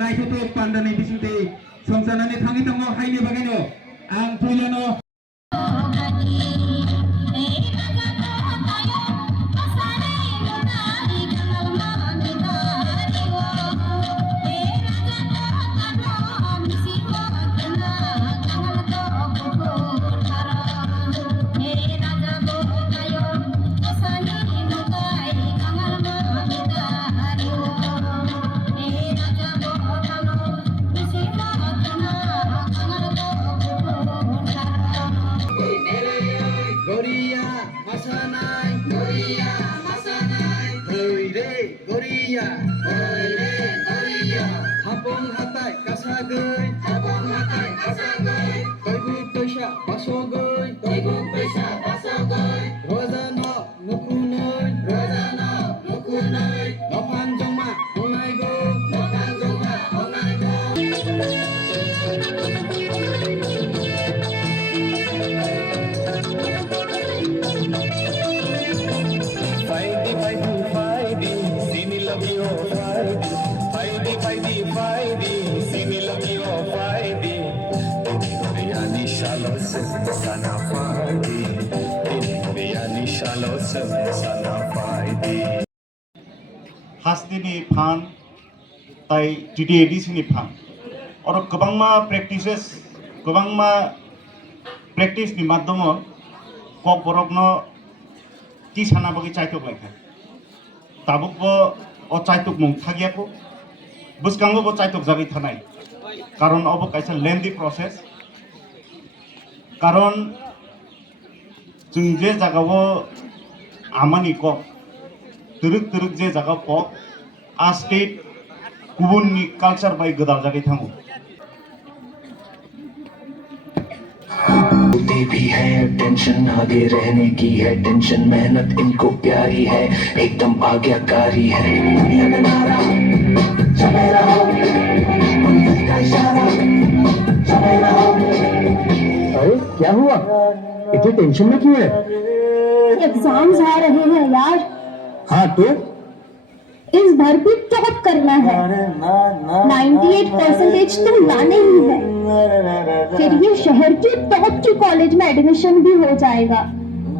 Naitutup pandani bisinti somsanani thangi tango haini bagino ang tulano Goria masanai, hoi re goria, hapong hatai kasagoi, toibu paisa basogoi, rozano nukunoi, nopang joma onai go. Hasdini fan, tai TDAD sini fan. Orang kebangma practice ni maddomo kok borokno ki sana bagi caitok laika. Tabuk bo o caitok mung thagiako, buskango bo caitok jagi thanai. Karon obo kaisa lengthy process. Karon जों जे जागाव आमानि कक तुरुक जे जागा कक आ state गुबुननि culture bye गोदाव जागे थांगो होते भी है टेंशन आगे रहने की है टेंशन मेहनत इनको प्यारी है एकदम आज्ञाकारी है दुनिया में मारा चले रहो मंजिल का इशारा चले रहो। अरे क्या हुआ इतनी टेंशन में क्यों है? एग्जाम्स आ रहे हैं यार। हाँ तो इस बार भी टॉप करना है। 98% तो लाने ही है, फिर ये शहर के टॉप के कॉलेज में एडमिशन भी हो जाएगा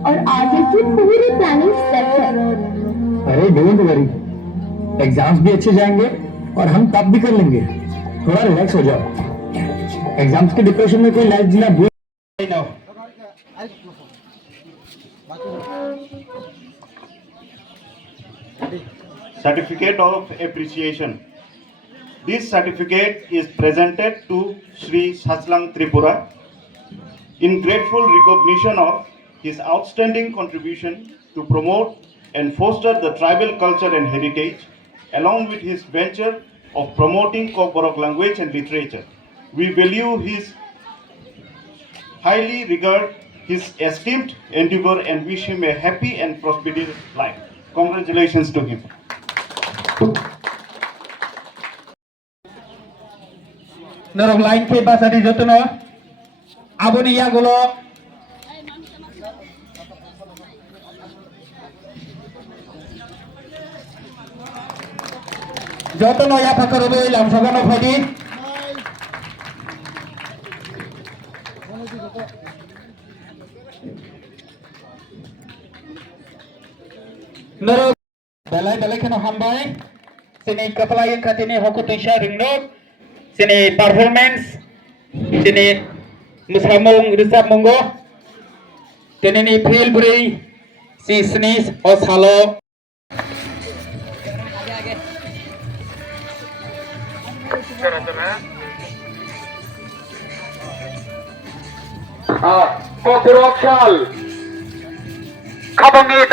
और आगे की पूरी प्लानिंग सेट है। अरे डोंट वरी, एग्जाम्स भी अच्छे जाएंगे और हम टॉप भी कर लेंगे। थोड़ा रिलैक्स हो जाओ, एग्जाम्स के डिप्रेशन में कोई लाइफ जीना भूल जाओ। Certificate of Appreciation. This certificate is presented to Sri Sachlang Tripura in grateful recognition of his outstanding contribution to promote and foster the tribal culture and heritage, along with his venture of promoting Kok Borok language and literature. We value his highly regard his esteemed endeavor and wish him a happy and prosperous life. Congratulations to him. Norok lain ke bahasa di jotono aboni ya golo jotono ya pakaro be lam sagano phadi norok belai kena hambai sini kepala yang katini hoku tisha ringnok sini performance sini musamung risap monggo sini ni feel beri si sneeze osalo Kok Borok Shal Kabangi